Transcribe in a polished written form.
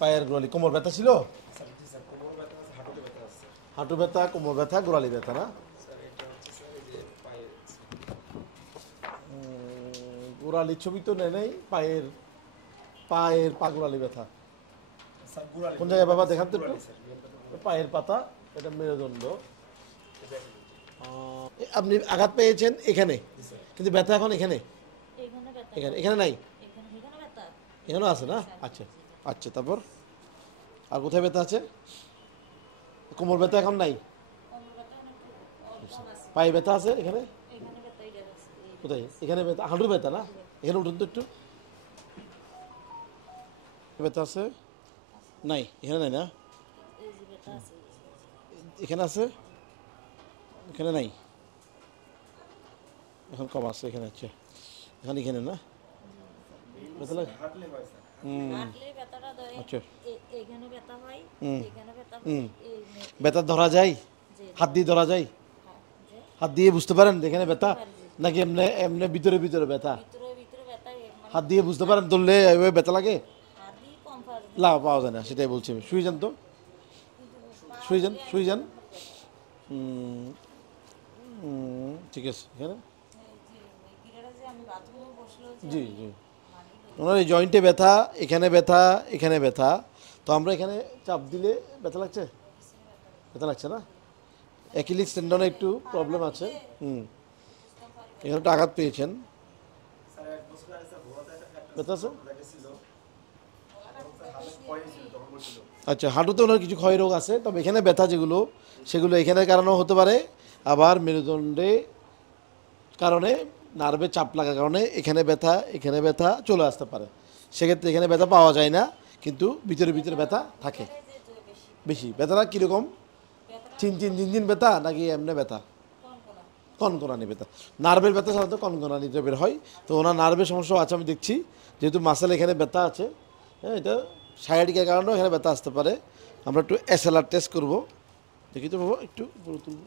পায়ের গোড়ালি, কোমর ব্যথা ছিল, হাঁটু ব্যথা, কোমর ব্যথা, গোড়ালি ব্যথা না? গোড়ালির ছবি তো নেই, পায়ের পায়ের পা গোড়ালি ব্যথা কোন জায়গায় বাবা দেখান তো একটু। পায়ের পাতা, এটা মেরুদণ্ড। আপনি আঘাত পেয়েছেন এখানে, কিন্তু ব্যথা এখন এখানে, এখানে এখানে নাই, এখানেও আছে না? আচ্ছা আচ্ছা, তারপর আর কোথায় ব্যথা আছে? কোমর ব্যথা এখন নাই, পায়ে ব্যথা আছে এখানে, কোথায়? এখানে ব্যথা, হাঁটুর ব্যথা না? এখানে উঠুন তো একটু, ব্যথা আছে নাই? এখানে নাই না? এখানে আছে, এখানে নাই, এখন কম আছে এখানে। আচ্ছা, এখানে এখানে না ব্যথা লাগে? আচ্ছা, ব্যথা ধরা যায়? হাত দিয়ে ধরা যায়? হাত দিয়ে বুঝতে পারেন এখানে ব্যথা, নাকি এমনি এমনি ভিতরে ভিতরে ব্যথা? হাত দিয়ে বুঝতে পারেন, ধরলে এভাবে ব্যথা লাগে? লাভ পাওয়া যায় না, সেটাই বলছি আমি। শুয়ে যান তো, শুয়ে যান, শুয়ে যান। ঠিক আছে, এখানে জি জি, ওনার এই জয়েন্টে ব্যথা, এখানে ব্যথা, এখানে ব্যথা। তো আমরা এখানে চাপ দিলে ব্যথা লাগছে? ব্যথা লাগছে না? অ্যাকিলিস টেন্ডনে একটু প্রবলেম আছে। এখানে একটা আঘাত পেয়েছেন, ব্যথা আছে। আচ্ছা, হাঁটুতে ওনার কিছু ক্ষয় রোগ আছে, তবে এখানে ব্যথা যেগুলো, সেগুলো এখানের কারণেও হতে পারে, আবার মেরুদণ্ডে কারণে, নার্ভে চাপ লাগার কারণে এখানে ব্যথা চলে আসতে পারে। সেক্ষেত্রে এখানে ব্যথা পাওয়া যায় না, কিন্তু ভিতরে ভিতরে ব্যথা থাকে বেশি। ব্যথাটা কীরকম? চিন চিন চিন চিন ব্যথা, নাকি এমনি ব্যথা? কনকনানি ব্যথা। নার্ভের ব্যথা সাধারণত কনকনানিতে বের হয়। তো ওনার নার্ভের সমস্যা আছে আমি দেখছি, যেহেতু মাসেল এখানে ব্যথা আছে। হ্যাঁ, এটা সায়াটিকের কারণেও এখানে ব্যথা আসতে পারে। আমরা একটু এসএলআর টেস্ট করবো, দেখি তো বাবা, একটু পুরো তুলব।